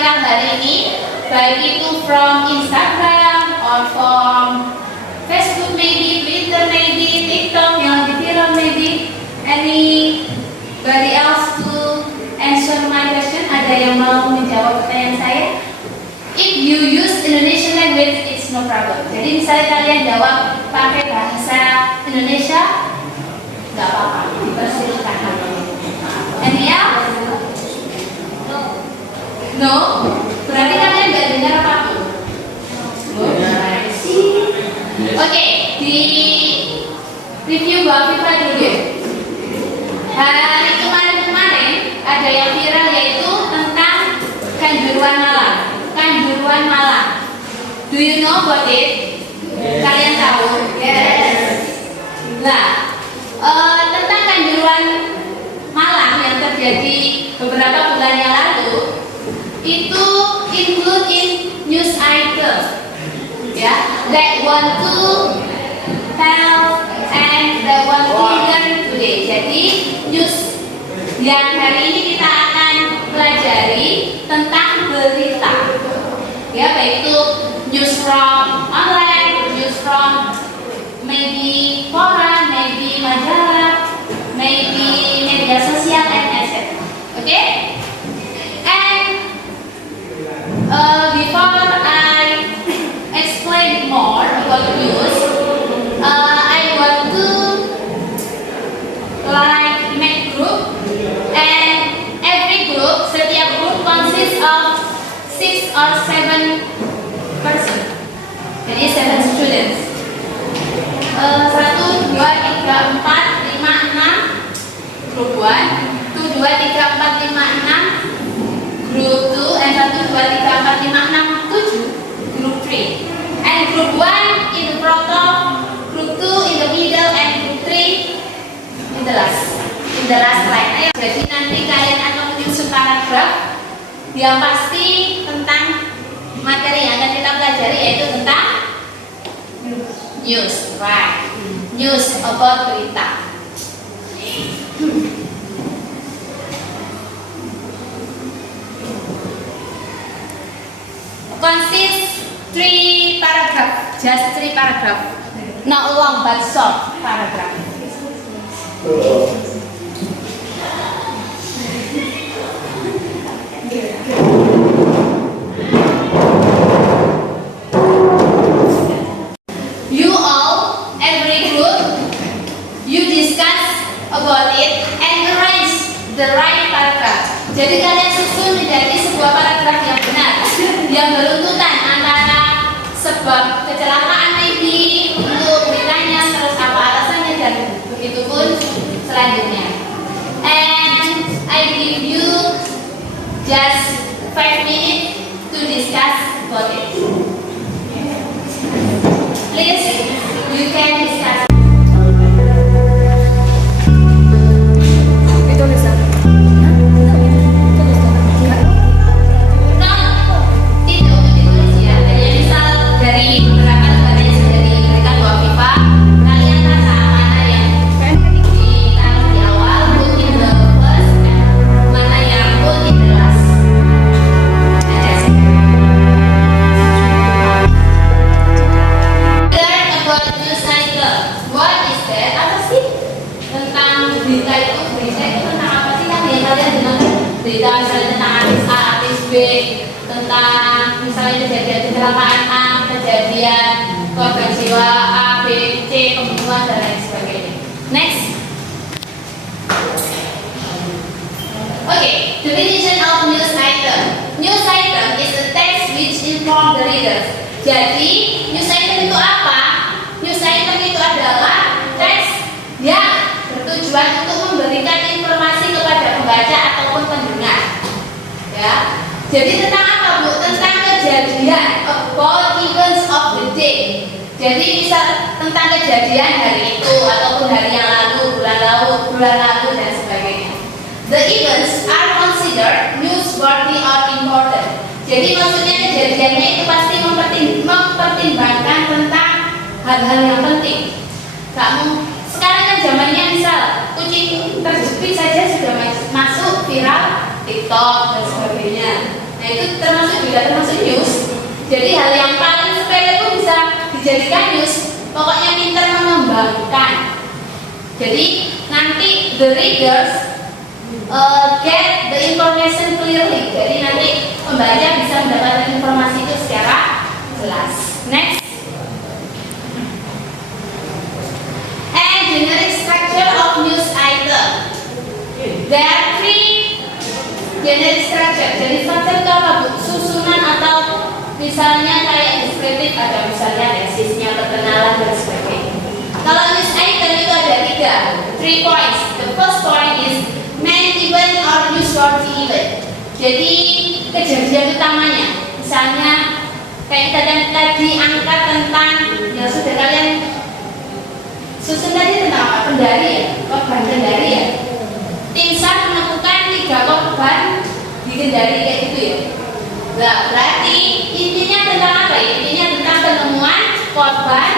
viral hari ini, baik itu from Instagram or from Facebook, maybe Twitter, maybe TikTok yang lagi viral, maybe anybody else to answer my question? Ada yang mau menjawab pertanyaan saya? If you use Indonesian language, it's no problem. Jadi misalnya kalian jawab pakai bahasa Indonesia, nggak apa-apa, dipersilahkan. Any else? No? Berarti kalian nggak dengar apapun? Oke, di review Bu Afifah dulu ya. Hari kemarin ada yang viral yaitu tentang Kanjuruhan Malang. Kanjuruhan Malang. Do you know about it? Kalian tahu? Yes. Nah, tentang Kanjuruhan Malang yang terjadi beberapa bulan yang lalu itu include in news item, ya, that want to tell and that want to learn today. Jadi news yang hari ini kita akan pelajari tentang berita, ya, baik itu news from online, news from maybe koran, maybe majalah, maybe media sosial, and etc. Okay? And before I explain more about news, I want to make group, and every group, setiap group consists of 6 or 7 person. Jadi 7 students. 1, 2, 3, 4, 5, 6 group 1, 2, 3, 4, 5, 6 group 2, and 1, 2, 3, 4, 5, 6, 7 group 3. And group 1 in the front of, group 2 in the middle, and group 3 in the last slide. Ayo. Jadi nanti kalian akan menyusun paragraf yang pasti tentang materi yang akan kita pelajari, yaitu tentang news, right? News about berita. Consists 3 paragraph, just 3 paragraph, not long but short paragraph. You all, every group, you discuss about it and arrange the right paragraph. Jadi kalian susun menjadi sebuah paragraf yang benar, yang beruntutan antara sebab kecelakaan maybe untuk beritanya, terus apa alasannya, dan begitu pun selanjutnya. And I give you just 5 minutes to discuss about it. Please, you can discuss. Berita misalnya tentang artis A, artis B, tentang misalnya kejadian kecelakaan A, kejadian korban jiwa A, B, C, pembunuhan, dan lain sebagainya. Next. Okay, definition of news item. News item is a text which inform the reader. Jadi, news item itu apa? News item itu adalah teks yang bertujuan untuk memberikan informasi kepada pembaca ataupun pendengar. Ya. Jadi tentang apa, Bu? Tentang kejadian, about events of the day. Jadi misal tentang kejadian hari itu ataupun hari yang lalu, bulan lalu dan sebagainya. The events are considered newsworthy or important. Jadi maksudnya kejadiannya itu pasti mempertimbangkan tentang hal-hal yang penting. Kamu sekarang kan zamannya misal kucing terjepit saja sudah masuk viral TikTok dan sebagainya. Nah itu termasuk juga termasuk news. Jadi hal yang paling sepele itu bisa dijadikan news. Pokoknya pintar mengembangkan. Jadi nanti the readers get the information clearly. Jadi nanti pembaca bisa mendapatkan informasi itu secara jelas. Next. And generic structure of news item. There are three generic structure. Jadi structure itu apa, Bu? Susunan atau misalnya kayak deskriptif, ada misalnya tesisnya, perkenalan dan sebagainya. Kalau news item itu ada 3 points. The first point is main event or newsworthy event. Jadi kejadian utamanya, misalnya kayak tadi angkat tentang yang sudah kalian susun tadi tentang apa? Kendari ya, korban Kendari ya. Tim SAR menemukan 3 korban di Kendari kayak gitu ya. Nah, berarti intinya tentang apa ya? Intinya tentang penemuan korban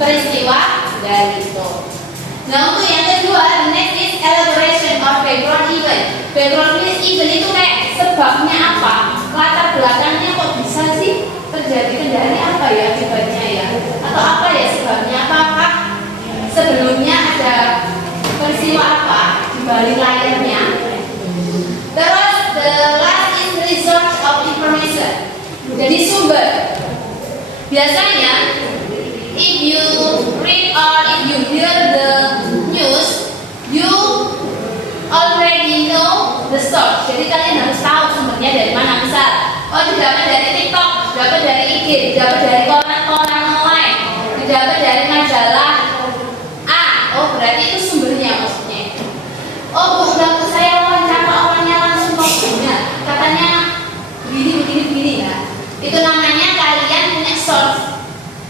peristiwa dari itu. Nah, untuk yang kedua, the next is elaboration or background event. Background event itu kayak sebabnya apa, latar belakangnya kok bisa sih terjadi Kendari, apa ya akibatnya ya, atau apa ya sebabnya, apakah sebelumnya ada peristiwa apa di balik layarnya. Terus the last is research of information. Jadi sumber. Biasanya if you read or if you hear the news, you already know the source. Jadi kalian harus tahu sumbernya dari mana. Misal, oh didapat dari TikTok, didapat dari IG, didapat dari koran-koran online, didapat dari majalah A. Oh berarti itu sumbernya maksudnya. Oh Bu, waktu saya wawancara orangnya langsung ngomongnya, katanya begini. Nah, itu namanya kalian punya source.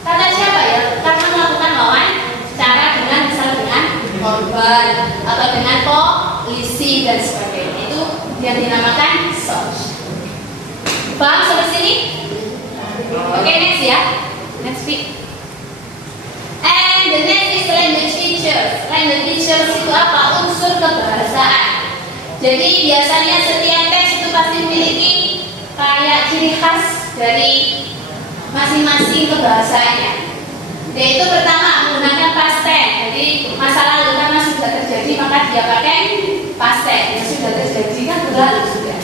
Kata siapa ya? Karena melakukan wawancara dengan misal dengan korban atau dengan polisi dan sebagainya. Itu yang dinamakan source. Paham sampai sini? Oke, next ya. Next week. And the next is language features. Language features itu apa? Unsur kebahasaan. Jadi biasanya setiap teks itu pasti memiliki kayak ciri khas dari masing-masing kebahasaannya. Yaitu pertama menggunakan past tense. Jadi masa lalu karena sudah terjadi maka dia pakai past tense. Yang sudah terjadi kan berlalu sudah.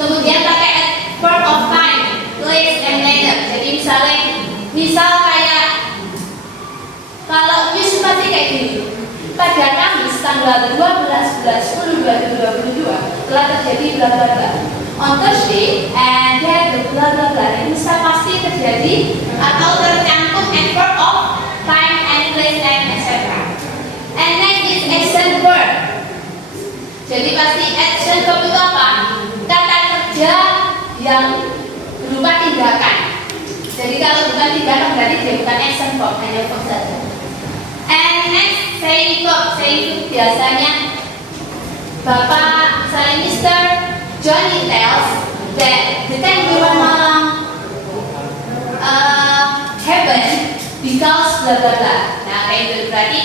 Kemudian pakai verb of time, place and manner. Jadi misal kayak kalau news pasti kayak gini. Pada Kamis tanggal 12 bulan 10 2022 telah terjadi bla bla bla. On Thursday and there bla bla bla. Ini pasti terjadi atau tercantum and verb of time and place and etc. And next is action verb. Jadi pasti action verb itu apa? Kata kerja yang berupa tindakan. Jadi kalau bukan tindakan berarti dia bukan action verb, hanya verb saja. And next saying verb. Saying biasanya Bapak saya Mr. Johnny tells that the kanjuruhan malam happen because bla bla bla. Nah kayak itu berarti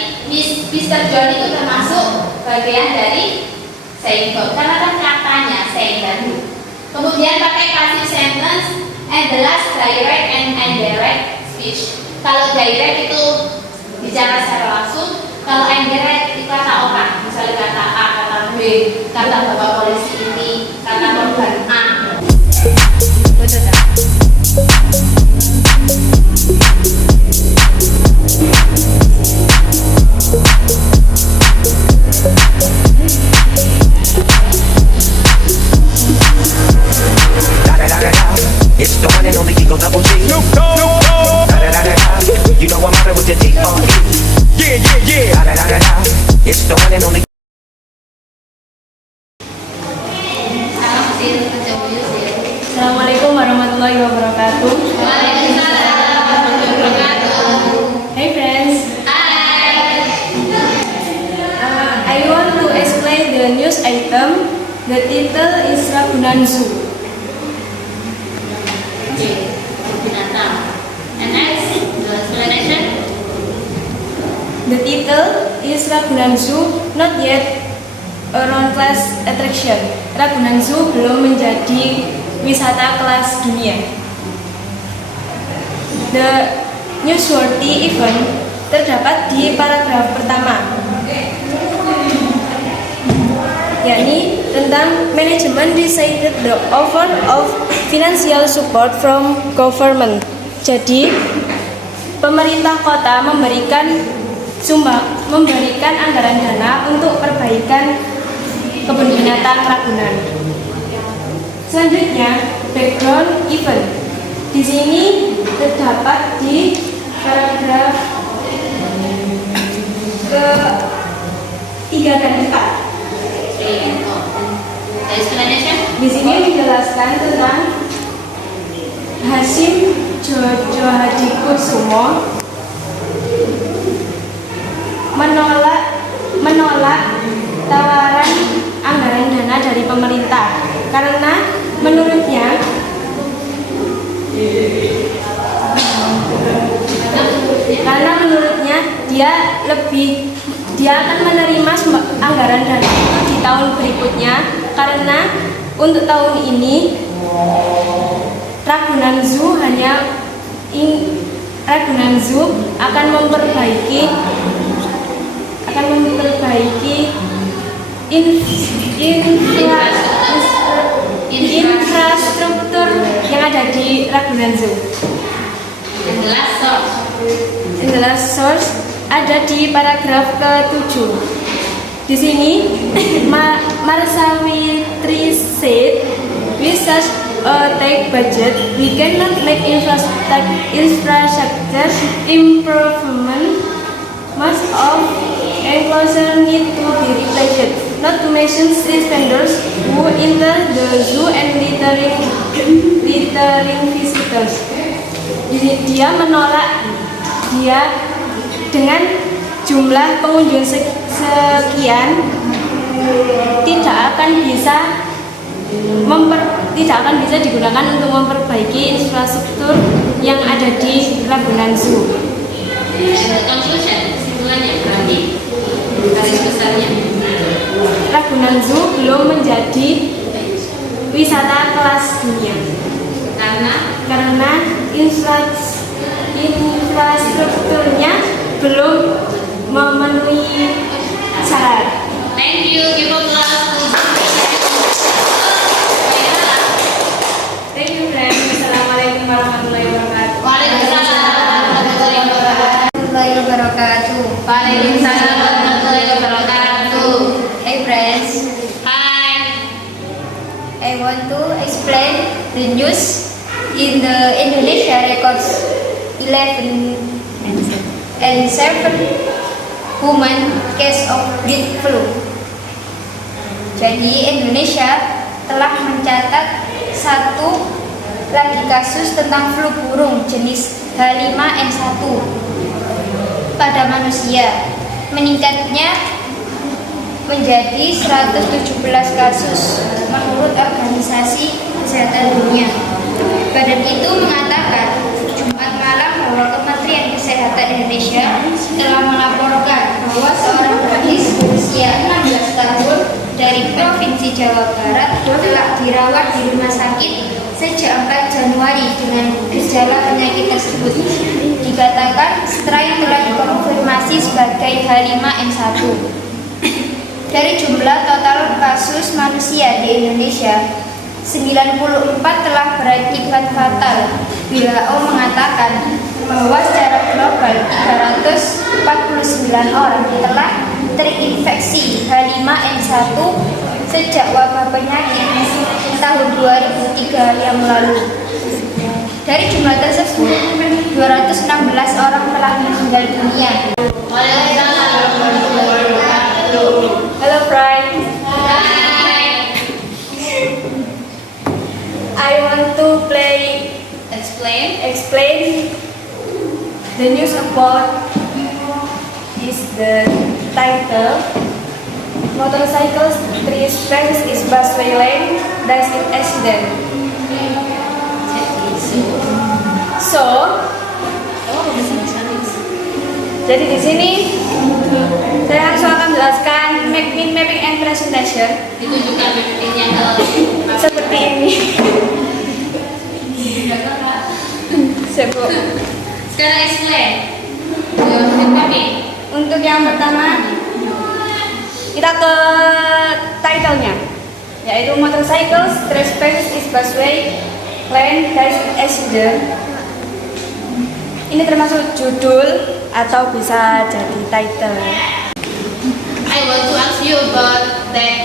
Mr. Johnny itu termasuk bagian dari saying verb karena kan katanya saying tadi. Kemudian pakai passive sentence and the last direct and indirect speech. Kalau direct itu bicara secara langsung, kalau indirect itu kata orang, misalnya kata A, kata B, kata bapak polisi ini, kata korban A. Betul tak? It's the one and only Eagle Double G. Snoop Dogg. You know I'm out with the D.R.E. Yeah. It's the one and only. Assalamualaikum warahmatullahi wabarakatuh. Waalaikumsalam warahmatullahi wabarakatuh. Hey friends, Hai. I want to explain the news item. The title is Ragunan Zoo. Okay. Binatang. And next, the explanation. The title is Ragunan Zoo, not yet a round class attraction. Ragunan Zoo belum menjadi wisata kelas dunia. The newsworthy event terdapat di paragraf pertama, yakni tentang manajemen decided the offer of financial support from government. Jadi, pemerintah kota memberikan anggaran dana untuk perbaikan kebun binatang Ragunan. Selanjutnya, background event. Di sini terdapat di paragraf ke-3 dan 4. Di sini dijelaskan tentang Hasyim Jojo Hadikusumo menolak tawaran anggaran dana dari pemerintah karena menurutnya dia akan menerima anggaran dana itu di tahun berikutnya, karena untuk tahun ini Ragunan Zoo akan memperbaiki infrastruktur yang ada di Ragunan Zoo. The last source ada di paragraf ke-7. Di sini Marsawitri said, "We such a tight budget, we cannot make infrastructure improvement. Most of enclosure need to be replaced. Not to mention street vendors who enter the zoo and littering visitors." Dia dengan jumlah pengunjung sekian tidak akan bisa digunakan untuk memperbaiki infrastruktur yang ada di Ragunan Zoo. Kesimpulannya berarti garis besarnya Ragunan Zoo belum menjadi wisata kelas dunia karena infrastrukturnya belum memenuhi syarat. Thank you, give applause. Thank you, friends. Assalamualaikum warahmatullahi wabarakatuh. Waalaikumsalam warahmatullahi wabarakatuh. Waalaikumsalam warahmatullahi wabarakatuh. Hey friends, Hai. I want to explain the news in the Indonesia records 11 and 7 human case of bird flu. Jadi Indonesia telah mencatat satu lagi kasus tentang flu burung jenis H5N1 pada manusia. Meningkatnya menjadi 117 kasus menurut Organisasi Kesehatan Dunia. Badan itu mengatakan Jumat malam bahwa Kementerian Kesehatan Indonesia telah melaporkan bahwa seorang gadis berusia 16 tahun dari Provinsi Jawa Barat telah dirawat di rumah sakit sejak 4 Januari dengan gejala penyakit tersebut. Dikatakan strain telah dikonfirmasi sebagai H5N1. Dari jumlah total kasus manusia di Indonesia, 94 telah berakibat fatal. WHO mengatakan bahwa secara global 349 orang telah terinfeksi H5N1 sejak wabah penyakit tahun 2003 yang lalu. Dari jumlah tersebut, 216 orang telah meninggal dunia. Waalaikumsalam warahmatullahi wabarakatuh. Hello, friends. Hai. I want to explain the news about is the title. Motorcycle street race is busway lane dies in accident. So, jadi di sini saya langsung akan menjelaskan mapping and presentation Ditunjukkan PPT-nya ke seperti ini. Sebo. Sekarang explain. Tapi Untuk yang pertama, kita ke title-nya, yaitu Motorcycles Trespass is Busway Lane Dash Accident. Ini termasuk judul atau bisa jadi title. I want to ask you about that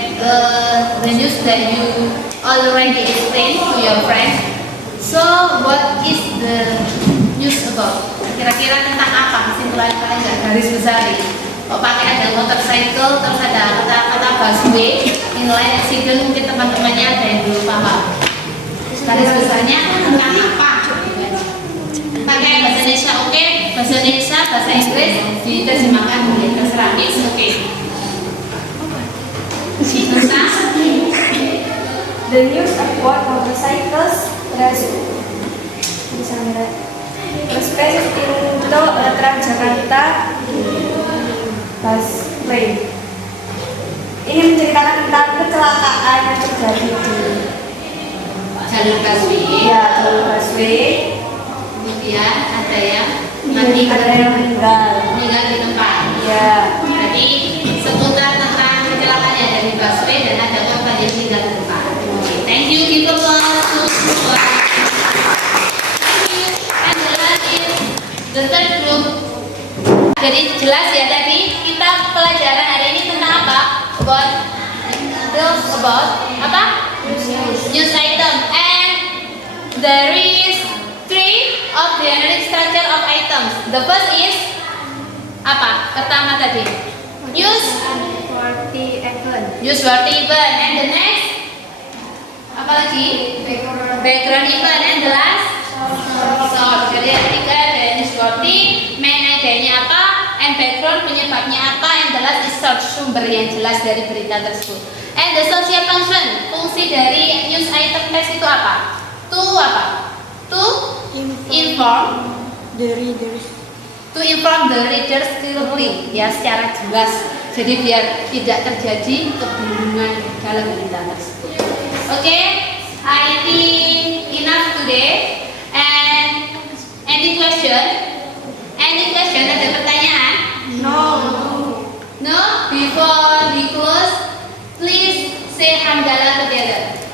the news that you already explained to your friends. So what is the news about? Kira-kira tentang apa? Kesimpulan kalian nggak garis besar ini? Kok pakai ada motorcycle, terus ada kata-kata busway, nilai accident, mungkin teman-temannya ada yang belum paham. Garis besarnya tentang apa? Pakai bahasa Indonesia oke, bahasa Indonesia, bahasa Inggris diterjemahkan boleh, terserah, it's okay. Tentang The news about motorcycles trespass into Transjakarta busway. Ini menceritakan tentang kecelakaan yang terjadi di jalur busway. jalur busway. Kemudian ada yang mati, Ada yang meninggal. di tempat. Ya. Jadi seputar tentang kecelakaan yang ada di busway dan ada korban yang meninggal di tempat. Oke, thank you people to semua. Thank you. And the last is the third group. Jadi jelas ya tadi kita pelajaran hari ini tentang apa? About apa? News item, and there is three of the analytic structure of items. The first is apa? Pertama tadi Newsworthy event. newsworthy event, and the next apa lagi? Background event, and the last source. Jadi yang ketiga ada newsworthy, main idenya apa, and background penyebabnya apa, and the last is source, sumber yang jelas dari berita tersebut. And the social function, fungsi dari news item text itu apa? To apa? To inform The readers. to inform the readers clearly, ya secara jelas. Jadi biar tidak terjadi kebingungan dalam berita tersebut. Oke, I think enough today. And any question? Any question? Ada pertanyaan? No. No? Before we close, please say hamdalah together.